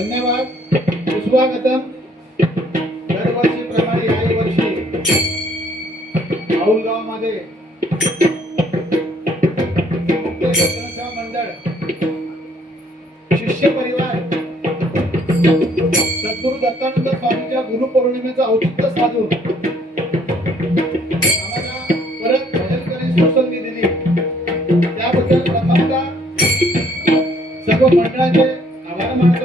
धन्यवाद. सुस्वागतम. दरवर्षीप्रमाणे याही वर्षी औलगाव मध्ये जनसेवा मंडळ शिष्य परिवार सद्गुरु दत्तानंद स्वामींच्या गुरुपौर्णिमेचं औचित्य साधून आम्हाला परत भजन करण्याची संधी दिली. त्याबद्दल प्रथमतः सर्व मंडळाचे आभार मानतो.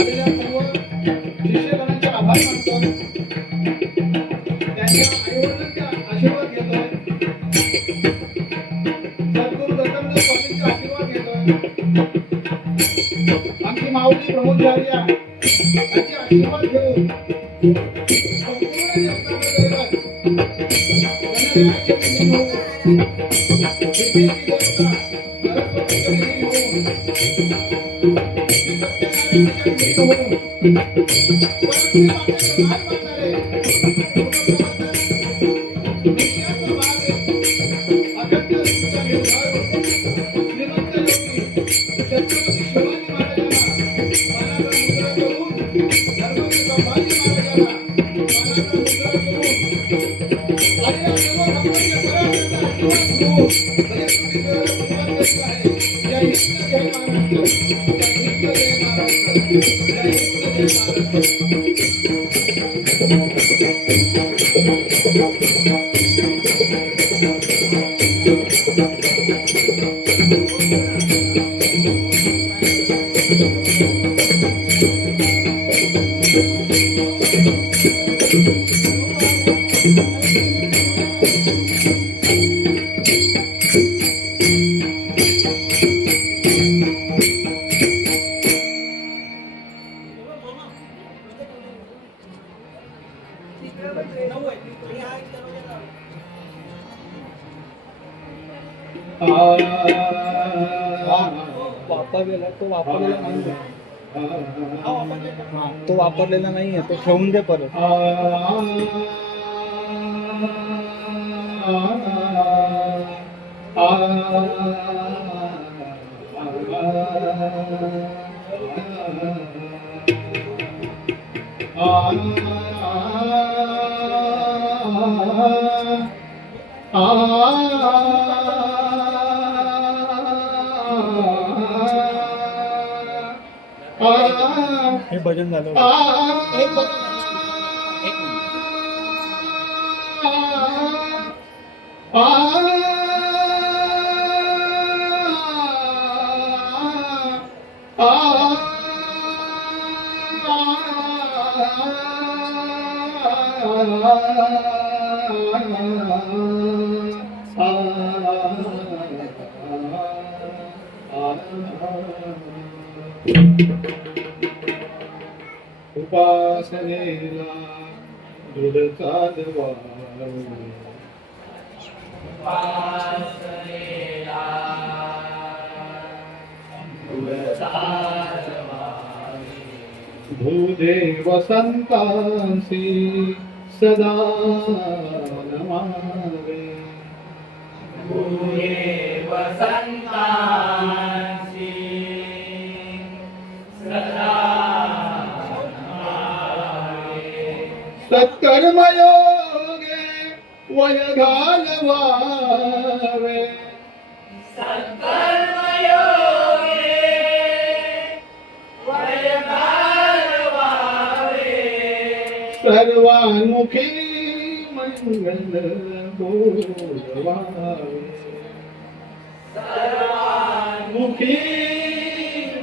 आलेल्या सर्व शिष्यगणांचे आभार मानतो. त्यांच्या आईवडिलांचा आशीर्वाद घेतोय. सद्गुरु दत्तानंद स्वामींचा आशीर्वाद घेतोय. आमची माऊली प्रमोदचार्य यांचे आशीर्वाद घेऊन संपूर्ण जगतामध्ये तो वापरलेला नाहीये, तो ठेवून दे परत. हे भजन झालं. उपासनेला दृढ चालवा, उपासनेला दृढ चालवा, भूदेव संतांसी सदा नमावे. भूदेव संतांसी सदा सत्कर्मयोगे वय घालवावे, सत्कर्मयोगे वय घालवावे, सर्वांमुखी मंगल बोलवावे, सर्वांमुखी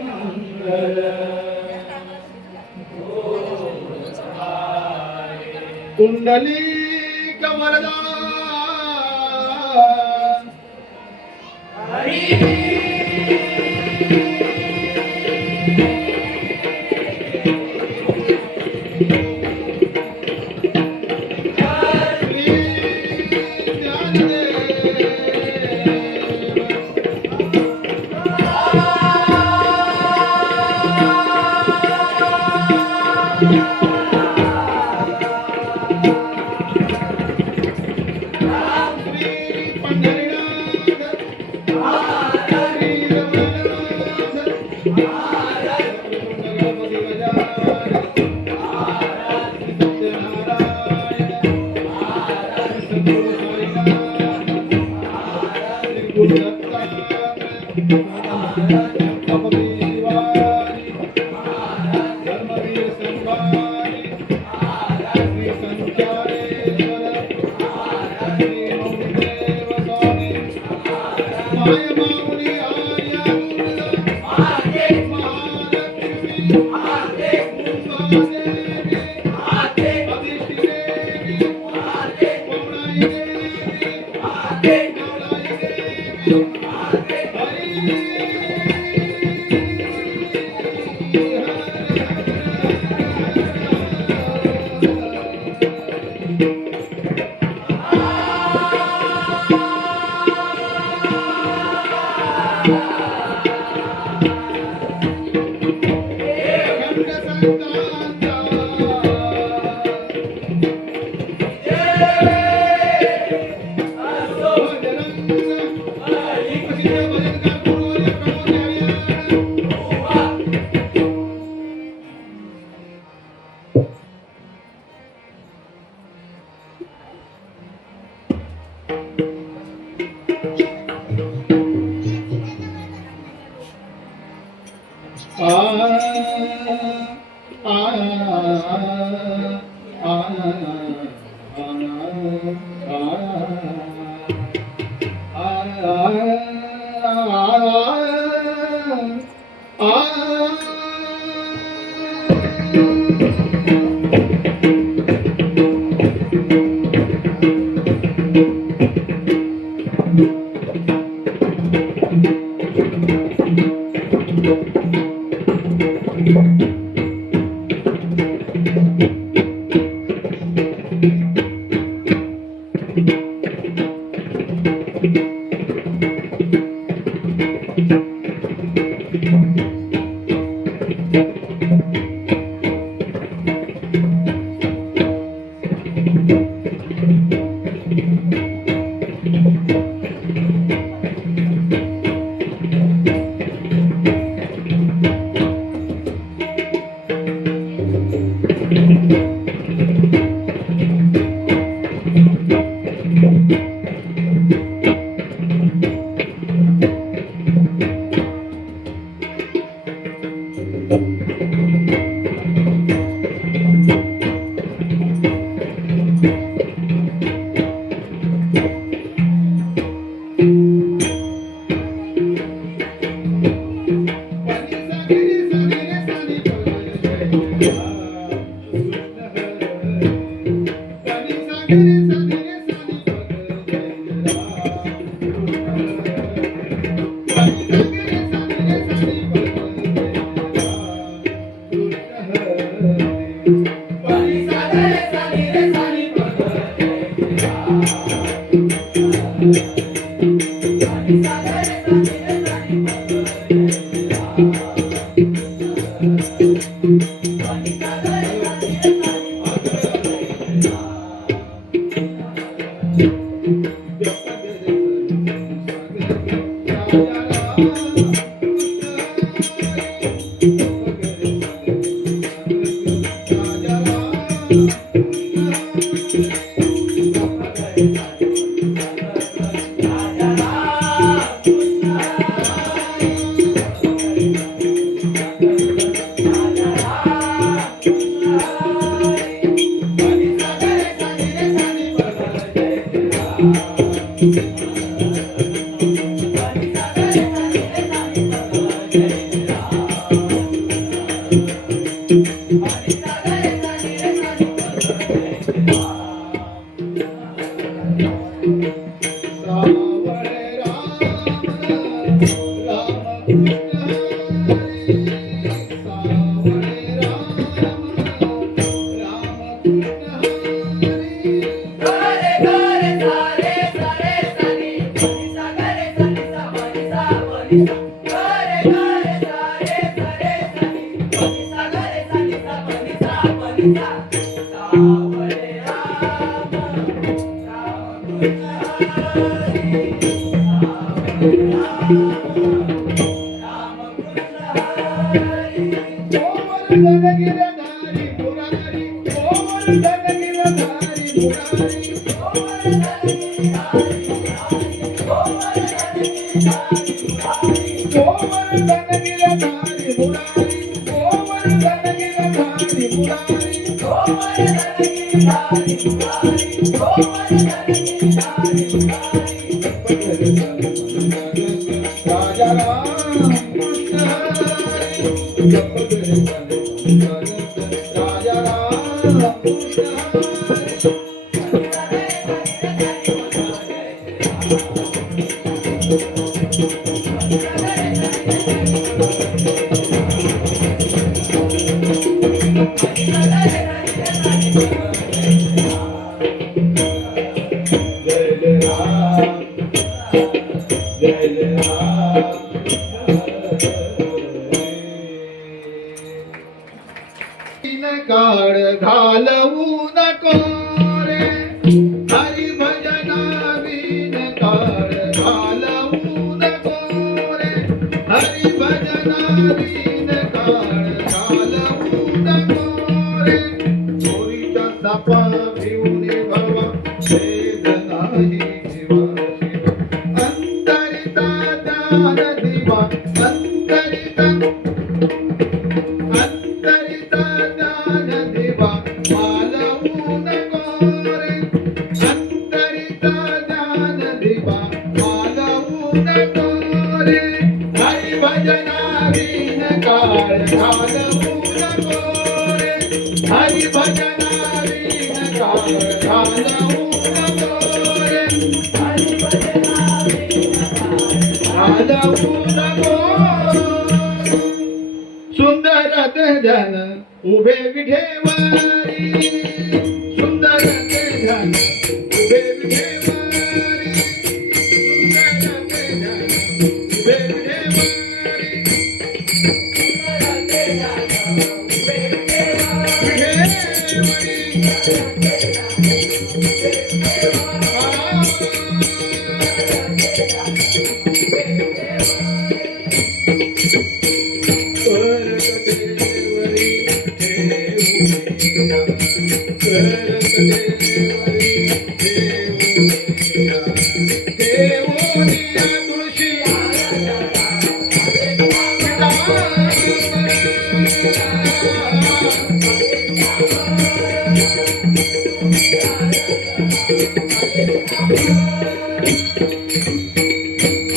मंगल कुंडलिक वरदान हरी. पंढरीनाथ अपवीरवाणी धर्मवीर संभारी श्री संचारेश्वर श्री मौदेव स्वामी माय माऊली आर्या महालक्ष्मी Thank you. गोवर्धन गिरधारी मुरारी गोवर्धन गिरधारी मुरारी राजा राम कृष्ण हरी राजा राम कृष्ण हरी काळ घालवू नको रे हरी भजना बिन काळ घालवू नको रे हरी भजना बिन काळ घालवू नको रे चोरीचा सापा भिवून भवा भेद नाही जीवा शिवा अंतरिता ज्ञान दिवा अंतरिता अंतरिता ज्ञान दिवा मालवू नको रे अंतरिता ज्ञान दिवा मालवू नको रे हरी भजना बिन काळ घालवू नको रे हरी भजना बिन काळ घालवू नको रे हरी भजना बिन काळ घालवू नको सुंदर जन उभे विठेवारी सुंदर जन उभे विठेवारी सुंदर जन उभे विठेवारी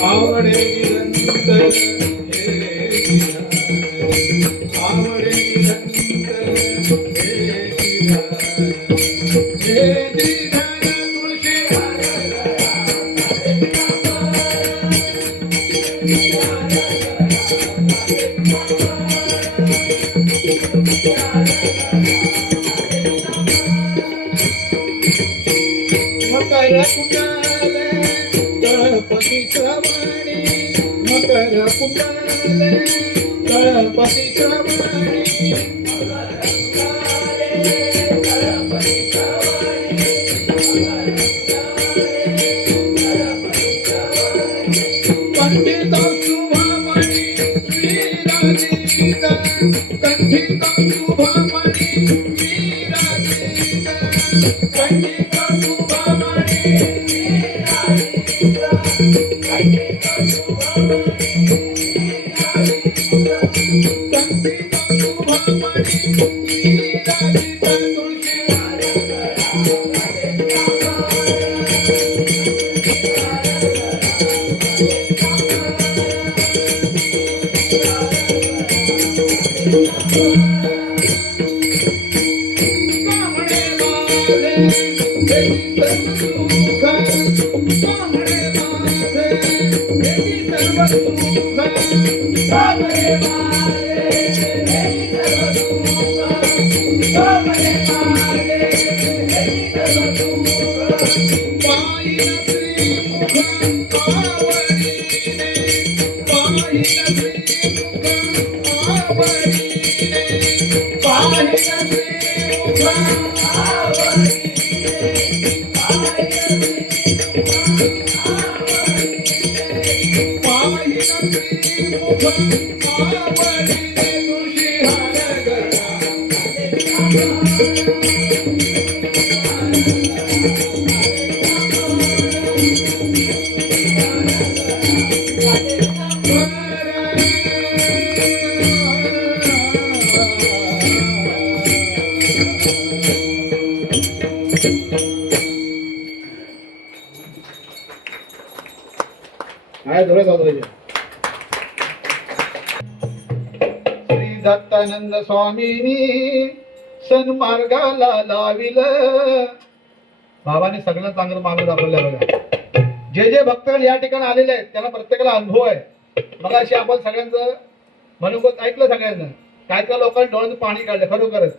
आवडे निरंतर आवडे निरंतर हे दिधान तुळशी मकर कुंडले गणपती श्रवणी मकर कुंडले गणपती श्रवणी पंडित शुभामणी विराजित पंडित शुभामणी विराजित पंडित शुभामणी काय जोरात वाजवायचे. श्री दत्तानंद स्वामीनी सन्मार्गाला लाविल. बाबाने सगळं चांगलं मार्ग दाखवलं बघा. जे जे भक्तगण या ठिकाणी आलेले आहेत त्यांना प्रत्येकाला अनुभव आहे. मग अशी आपण सगळ्यांचं मनोगत ऐकलं सगळ्यांना. काय काय लोकांनी डोळ्यातून पाणी काढलं खरोखरच.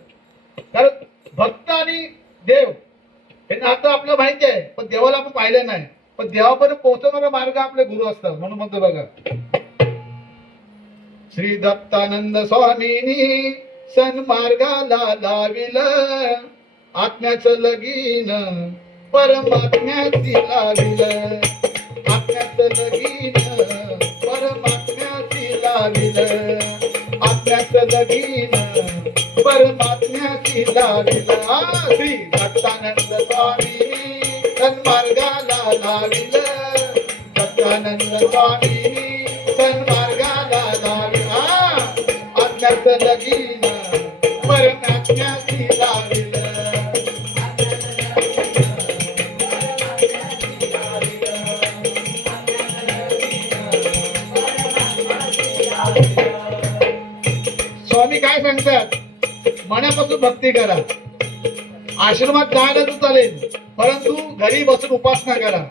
कारण भक्त आणि देव हे नातं आपलं माहिती आहे, पण देवाला आपण पाहिलं नाही. पण देवापर्यंत पोहोचवणारा मार्ग आपले गुरु असतात. म्हणून म्हणतो बघा, श्री दत्तानंद स्वामीनी सन्मार्गाला लाविल. आत्म्याचं लगीन परमात्म्याची लाविल. आत्म्याचं लगीन परमात्म्याची लाविल. आत्म्याचं लगीन परमात्म्याची लाविल. श्री दत्तानंद स्वामीनी सन्मार्गाला लाविल. दत्तानंद स्वामीनी सन्मार्गाला लाविल. आत्म्याचं लगीन परमात्म्याची लाविल. स्वामी काय सांगतात, मनापासून भक्ती करा. आश्रमात जायला तर चालेल, परंतु घरी बसून उपासना करा.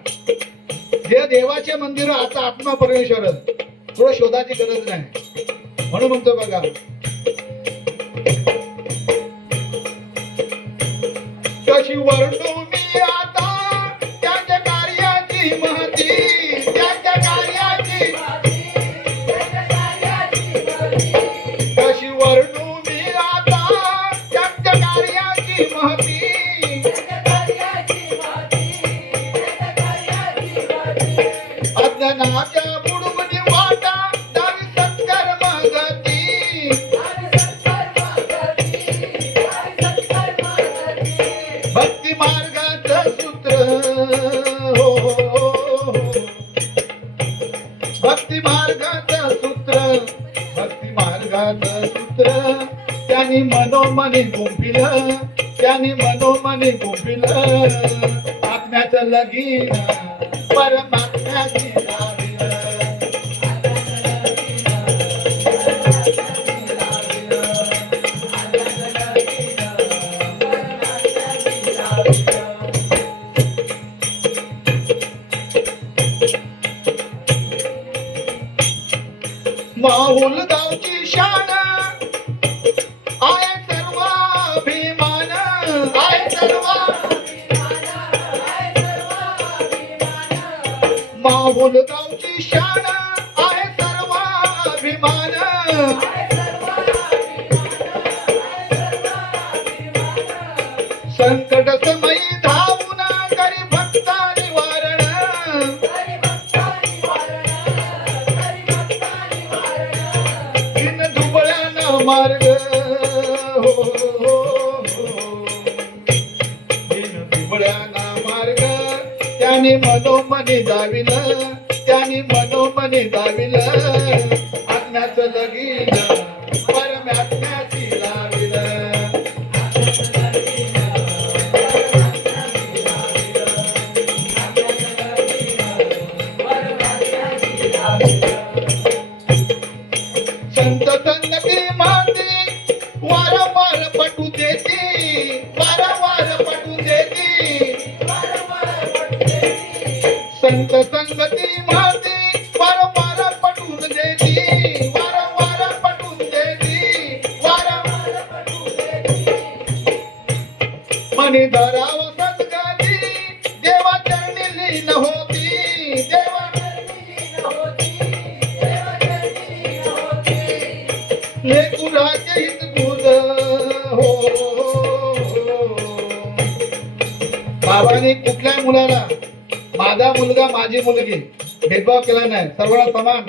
जे देवाचे मंदिर आता आत्मा परमेश्वर, थोडं शोधाची गरज नाही. म्हणून म्हणतो बघा, कशी वर्णू मी आता त्याच्या कार्याची महती. त्याच्या कार्याची कशी वर्णू मी आता त्याच्या कार्याची महती. अज्ञानाच्या बुडवून वाटा दावी सत्कर्म गती. भक्ती मार्गाचं सूत्र हो, भक्ती मार्गाचं सूत्र. भक्ती मार्गाचं सूत्र त्यांनी मनोमनी गुंफिलं. त्यांनी मनोमनी गुंफिलं. आत्म्याचं लगीन परमात्म्याची लाविल. माहुल गावची शान आहे सर्व अभिमान. आहे सर्व माहुल गावची शान आहे सर्व अभिमान. संकट समयी धावून करी भक्ता निवारण. दिन दुबळ्यानं मार्ग हो, दिन दुबळ्यानं मार्ग त्याने मनोमनी दाविल. त्याने मनोमनी दाविल. आत्म्याचं लगीन परमात्म्याची लाविल. संत संगती माती वारंवार पटू देती. वारंवार पटू देती. संत संगती माती वारंवार पटून देती. वारंवार पटून देती. वारंवार पटून देती. मनी धराव सद्गती देवा चरणी लीन होती. देवा लेकुराचे हित गुज हो. बाबाने कुठल्याही मुलाला माझा मुलगा माझी मुलगी भेदभाव केला नाही. सर्वांना समान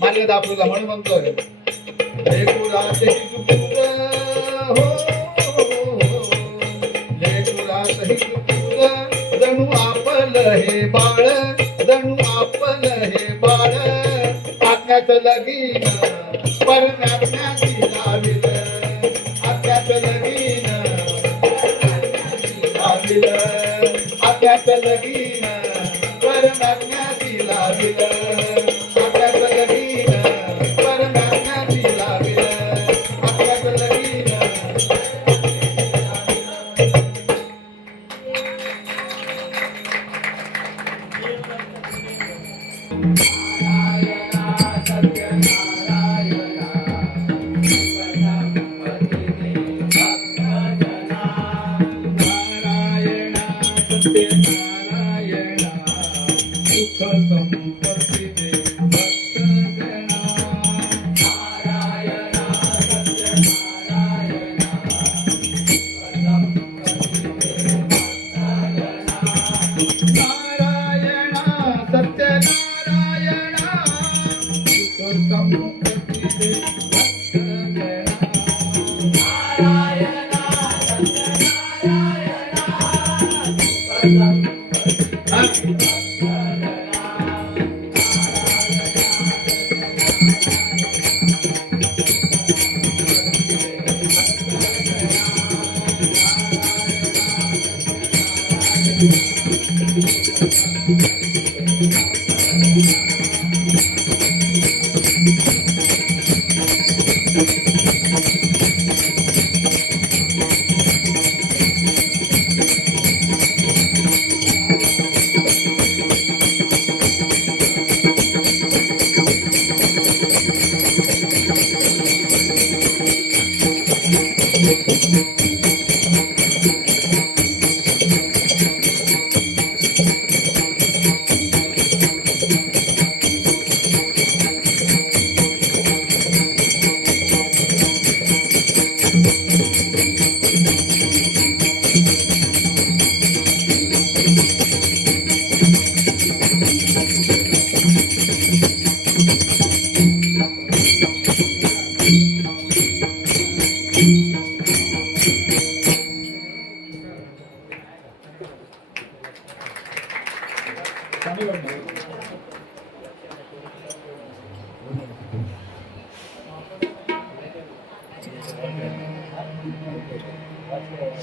मार्ग दाखवला. म्हणून म्हणतोय, लेकुराचे हित गुज हो. लेकुराचे हित गुज जणू आपलं हे बाळ. जणू आपलं हे बाळ. आत्याचं लगीन परमात्म्याची लाविल, आत्याचं लगीन लाविल, आत्याचं लगीन परमात्म्याची लाविल, आत्याचं लगीन परमात्म्याची लाविल, आत्याचं लगीन.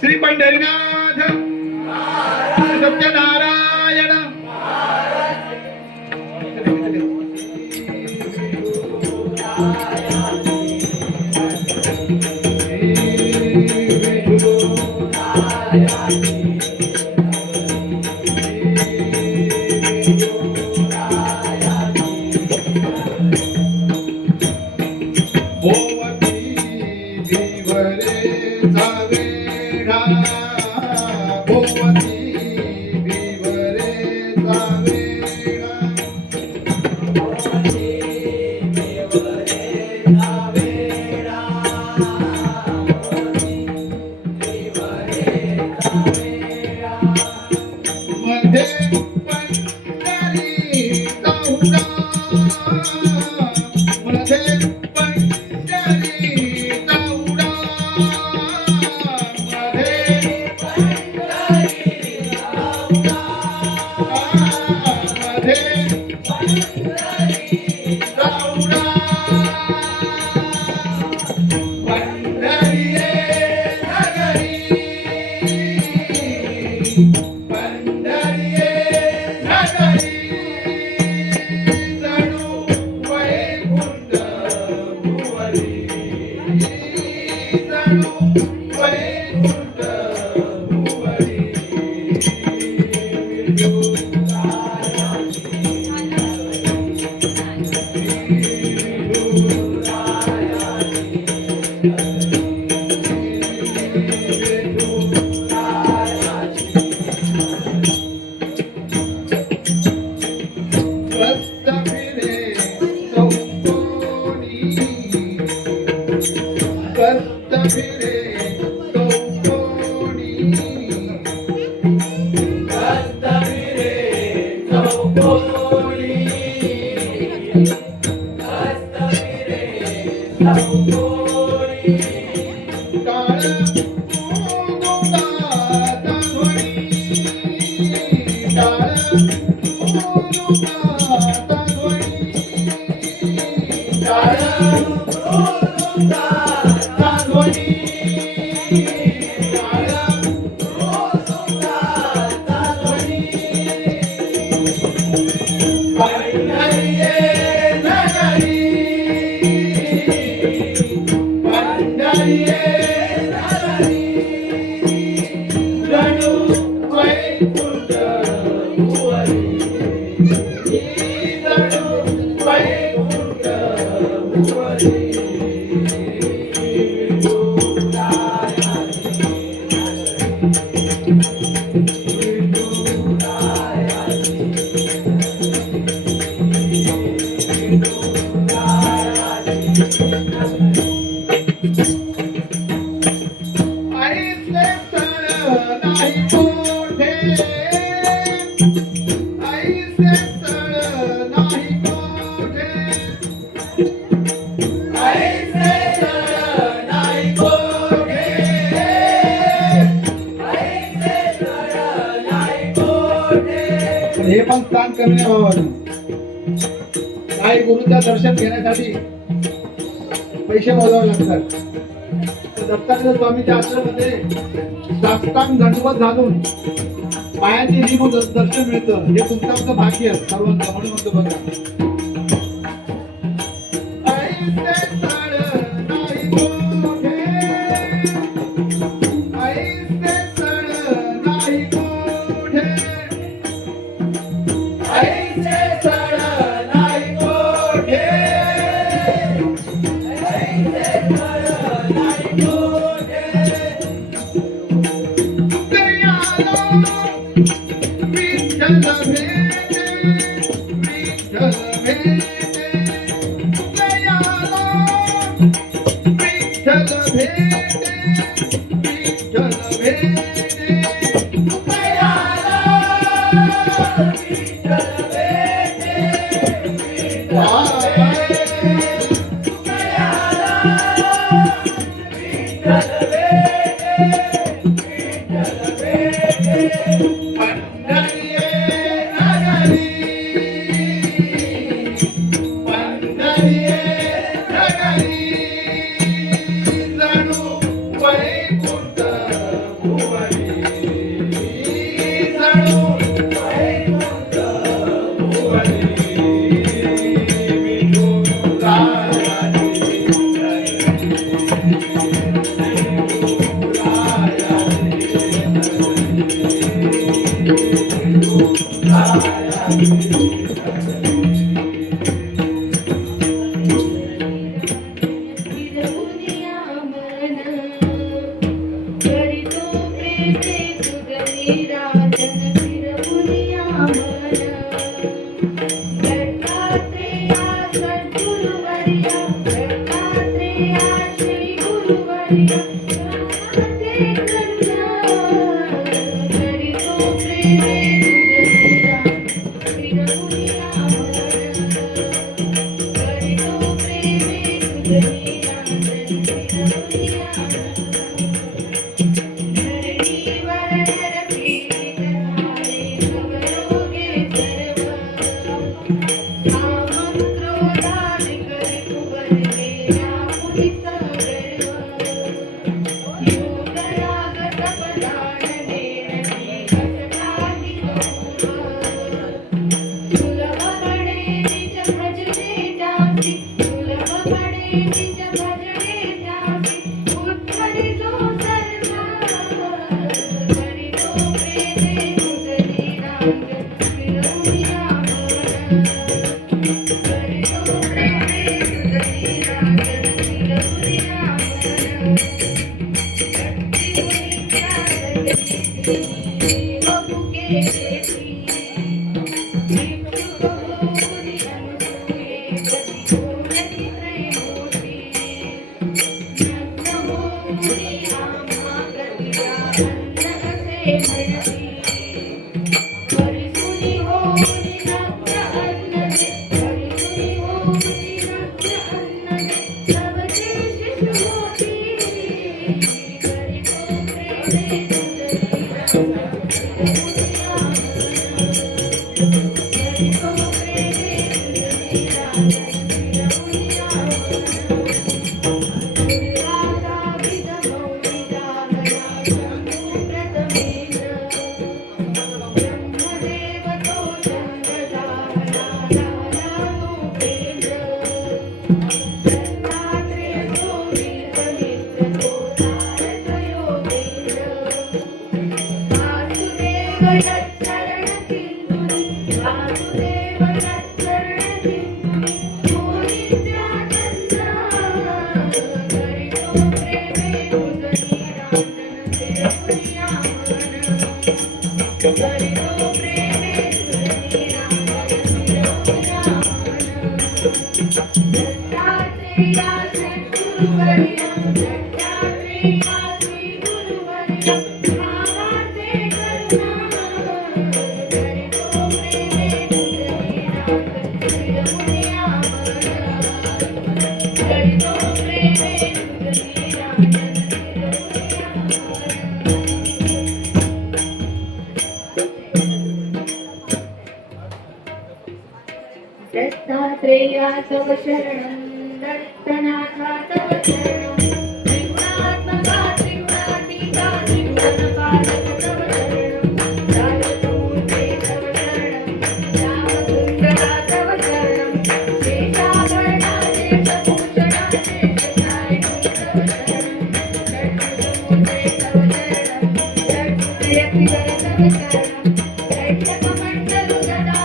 श्री पंढरीनाथ सत्यनारायण. आईचे सण नाही मोठे, आईचे सण नाही मोठे, आईचे सण नाही मोठे, आईचे सण नाही मोठे. हे पण स्थान करणे भावानं काही गुरुच्या दर्शन घेण्यासाठी पैसे मोजावे लागतात. दत्तात्रय स्वामीच्या आश्रमामध्ये साष्टांग दंडवत घालून पायाची लिंबू दर्शन मिळतं. हे तुमचं आमचं भाग्य आहे सर्वांचं, म्हणून म्हणतो बघा. आईचे सण नाही मोठे, आईचे सण नाही मोठे, आईचे सण नाही मोठे, आईचे सण नाही मोठे. विठ्ठल भेटे, विठ्ठल भेटे, दयाला. विठ्ठल भेटे, विठ्ठल भेटे, दयाला. विठ्ठल भेटे, विठ्ठल भेटे, दयाला. विठ्ठल भेटे, विठ्ठल भेटे. पंढरीये नगरी, पंढरीये नगरी, जणू वैकुंठ भुवनी, जणू वैकुंठ भुवनी. दत्तात्रेया तव शरणं दत्तनाथा तव शरणं त्रिगुणात्मका त्रिगुणातीता त्रिगुणपालक तव शरणं राजतमूर्ते तव शरणं रामसुन्दरा तव शरणं शेषाभरणा शेषभूषणा शेषशायिनी तव शरणं षट्भुजमूर्ते तव शरणं षट्भुजयतिधर तव शरणं षट्कमण्डलु गदा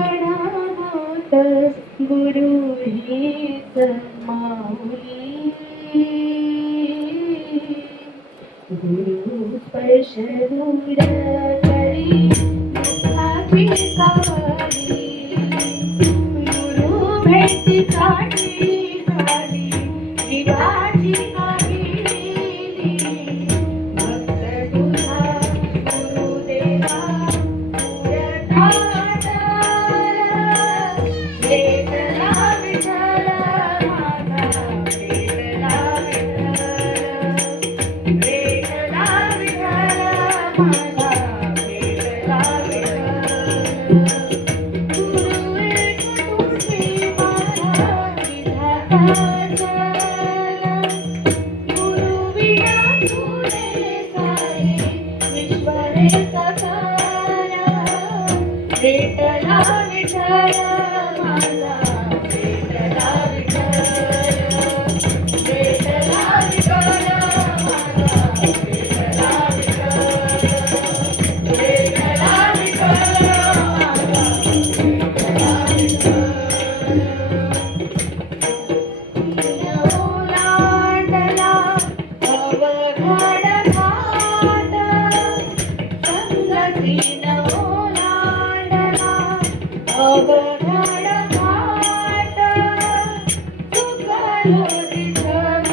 गणानाथ गुरु हेच माऊली गुरु स्पर्श दूर करी मुखाची सावली गुरु भेटीसाठी झाली जीवाची काहिली भक्त तुझा गुरुदेवा विठ्ठला विठ्ठल माझा विठ्ठला विठ्ठल विठ्ठला विठ्ठल माझा विठ्ठला विठ्ठल विठ्ठला विठ्ठल माझा विठ्ठला विठ्ठल ओलांडला अवघड घाट संगतीन ओलांडला अवघड घाट चुकलो तिथं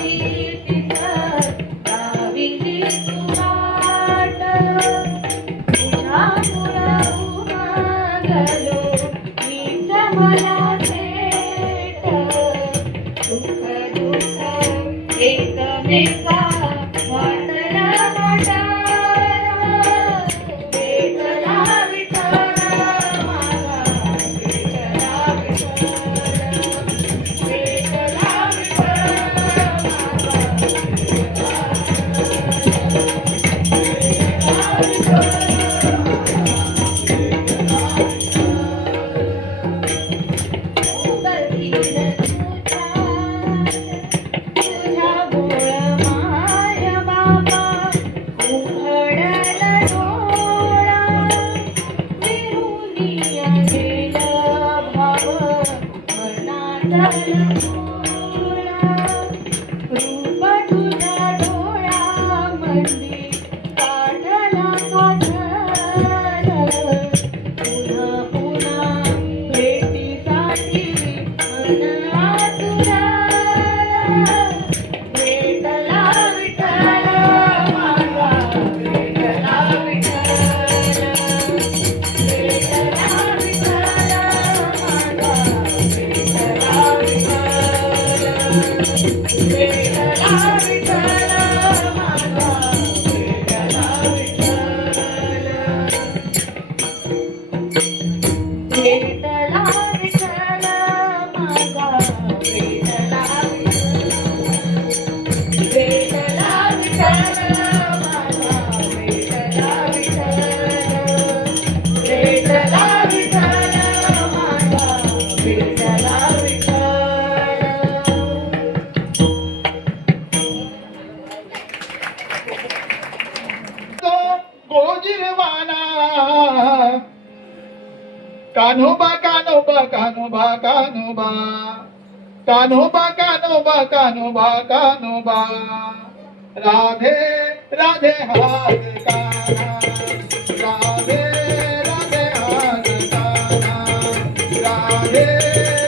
गाविली तू वाट तुझ्या उमागलो मीच मला भेट सुख दुःख एकमेका वाटला वाटाला विठ्ठला विठ्ठल माझा विठ्ठला विठ्ठल विठ्ठला तुझ्या बोळ माय बाबा उघडला डोळा विरुनिया गेलं भाव मनाचा लंगोळा रूप तुझ्या डोळ्यामंदी काढला काढल पुन्हा पुन्हा भेटीसाठी मन आतुरलं विठ्ठला विठ्ठल माझा विठ्ठला विठ्ठल विठ्ठला विठ्ठल माझा विठ्ठला विठ्ठल विठ्ठला विठ्ठल माझा विठ्ठला विठ्ठल विठ्ठला विठ्ठल माझा विठ्ठला विठ्ठला विठ्ठल माझा विठ्ठला विठ्ठल विठ्ठला विठ्ठल माझा विठ्ठला विठ्ठल गोजिरवाना कान्होबा कान्होबा कान्होबा कान्होबा कान्होबा कान्होबा कान्होबा कान्होबा राधे राधे हाथ कान्हा राधे राधे हाथ कान्हा राधे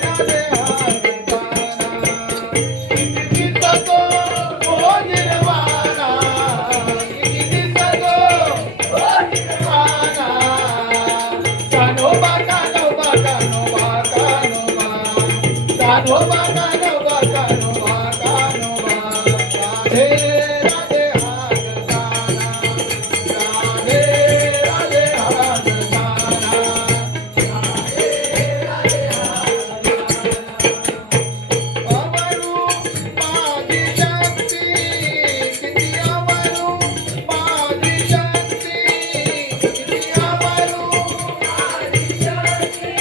राधे हाथ कान्हा किती सगो गोजिरवाना किती सगो गोजिरवाना कान्होबा कान्होबा कान्होबा कान्होबा कान्होबा कान्होबा कान्होबा कान्होबा राधे राधे हाथ कान्हा राधे राधे हाथ कान्हा राधे राधे हाथ कान्हा अवरू माझी शक्ती किती अवरू माझी शक्ती किती अवरू माझी शक्ती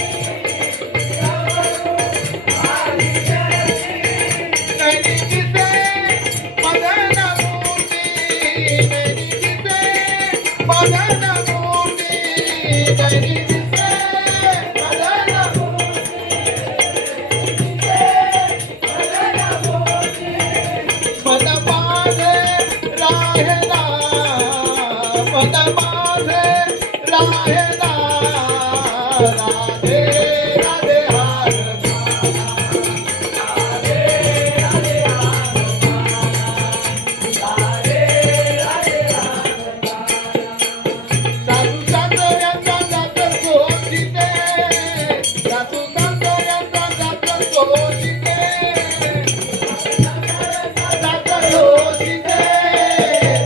नैनी दिसे मदन मूर्ती नैनी दिसे मदन मूर्ती नैनी दिसे मदन मूर्ती मन माझे राहेना मन माझे राहेना राधे राधे हाथ सासू सासऱ्यांचा जात सोडीने सासू सासऱ्यांचा जात सोडीने जात सोडीने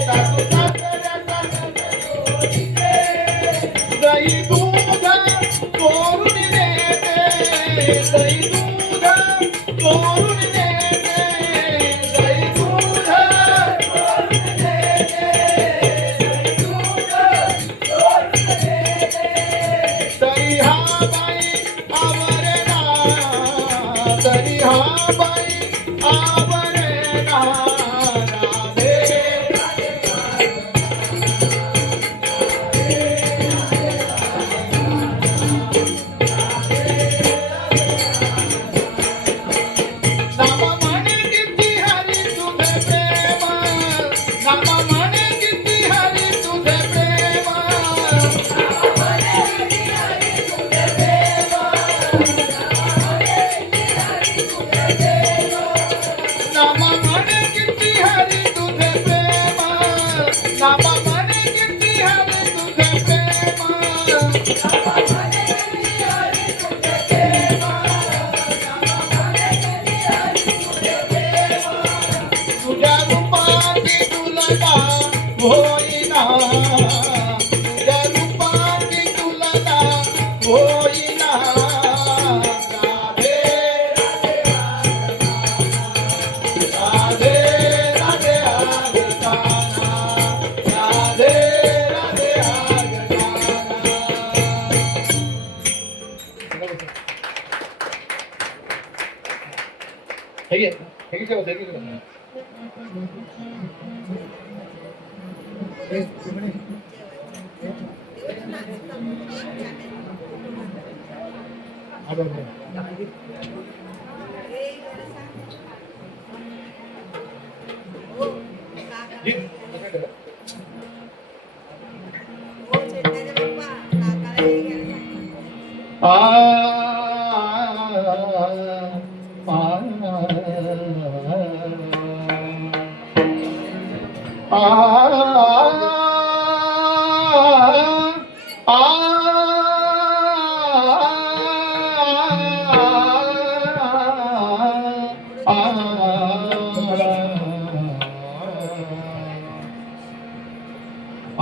सासू सासऱ्यांचा जात सोडीने दही दूध चोरून नेते दही दूध चोरून नेते दही दूध चोरून नेते दही दूध चोरून नेते दही बाई आवरणा तरी हा बाई आवरणा राधे नाम म्हणे किती हरी तुझे प्रेम नाम म्हणे किती हरी तुझे प्रेम नाम म्हणे किती हरी तुझे प्रेम नाम म्हणे किती हरी तुझे प्रेम तुझ्या रूपाची तुलना होईना तुझ्या रूपाची तुलना होईना राधे राधे राधे राधे काना राधे राधे राधे ठीक आहे ठीक आहे ठीक आहे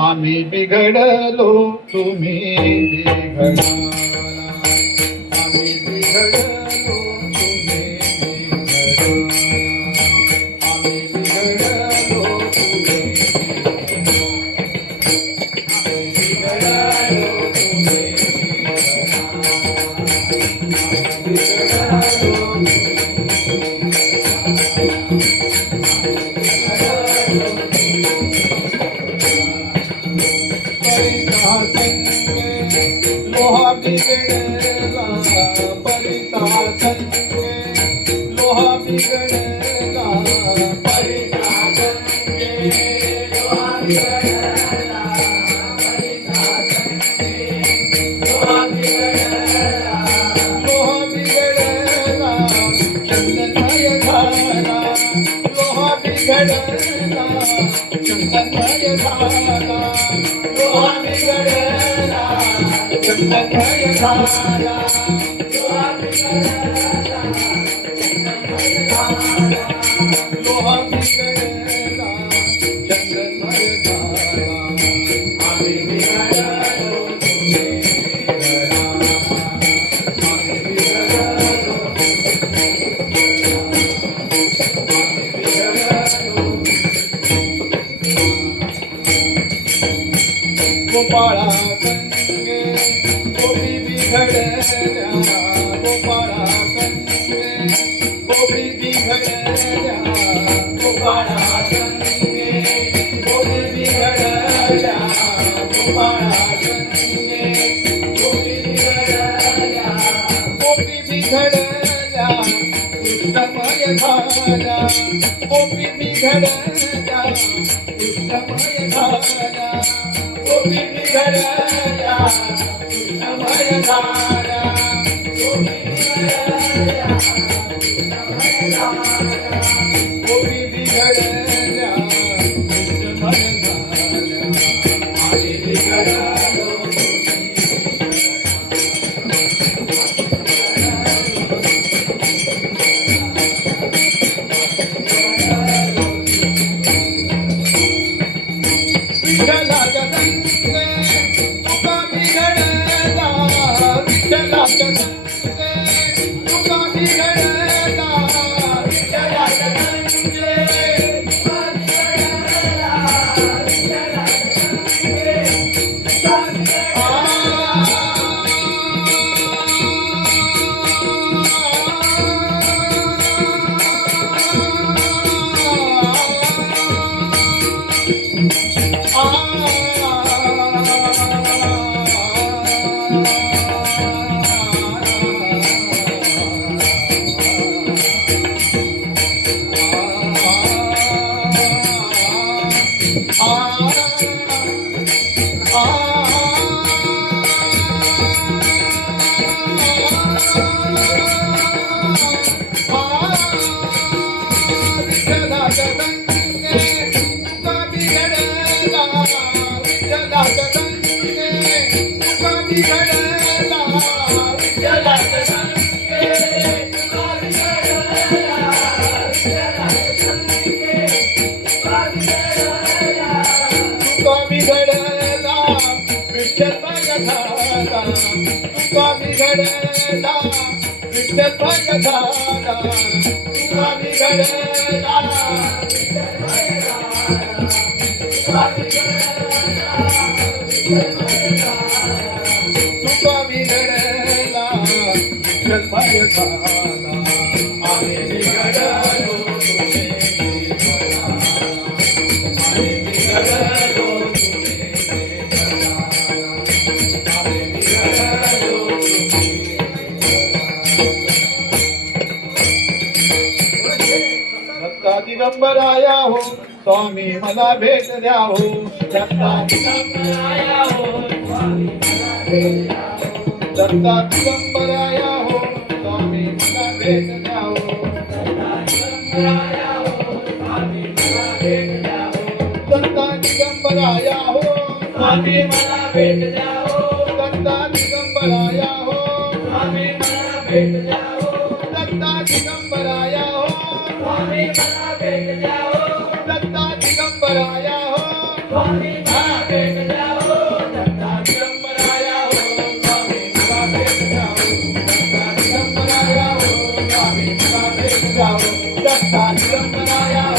आम्ही बिघडलो तुम्ही बिघडा आम्ही बिघडलो तुम्ही बिघडा आम्ही बिघडलो तुम्ही बिघडलो तुम्ही लोहा बिगडला परिसा संगे लोहा बिगडला परिसा संगे लोहा बिगडला परिसा संगे लोहा बिगडला चंदनमय झाला लोहा बिगडला चंदनमय झाला लोहा बिगडला चंदनमय झाला लोहा बिगडला चंदनमय झाला लोहा बिगडला चंदनमय झाला आम्ही बिघडलो तुम्ही बिघडा आम्ही बिघडलो गोपाळा संगे गोपी बिघडल्या गोपाळा संगे गोपी बिघडल्या गोपाळा संगे गोपी बिघडल्या गोपाळा संगे गोपी बिघडल्या गोपी बिघडल्या कृष्णमय झाला गोपी बिघडल्या कृष्णमय झाला गोपी बिघडल्या कृष्णमय झाला गोपी बिघडल्या कृष्णमय झाला गोपी बिघडल्या कृष्णमय झाला आम्ही बिघडलो विठ्ठलाच्या संगे तुका बिघडला विठ्ठलाच्या संगे तुका बिघडला विठ्ठलाच्या संगे तुका बिघडला विठ्ठलाच्या संगे तुका बिघडला तुका बिघडला विठ्ठल भय झाला तुका बिघडला तुका बिघडला विठ्ठल भय झाला आम्ही बिघडलो तुझे आम्ही बिघडलो दत्ता दिगंबराया हो स्वामी मला भेट द्या हो दत्ता दिगंबराया हो दत्ता दिगंबराया हो स्वामी मला भेट द्या हो दत्ता दिगंबराया हो स्वामी मला भेट द्या हो दत्ता दिगंबराया हो स्वामी मला भेट द्या हो दत्ता दिगंबराया हो स्वामी मला भेट द्या हो दत्ता दिगंबराया हो स्वामी मला भेट द्या हो दत्ता दिगंबराया हो स्वामी मला भेट द्या हो दत्ता दिगंबराया हो स्वामी मला भेट द्या हो दत्ता दिगंबराया हो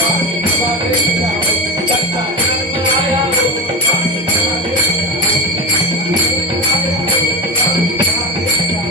स्वामी मला भेट द्या हो दत्ता दिगंबराया हो स्वामी मला भेट द्या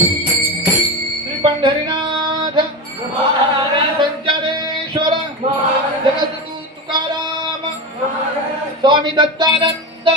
श्री पंढरीनाथ संचारेश्वर जगद्गुरु तुकाराम स्वामी दत्तानंद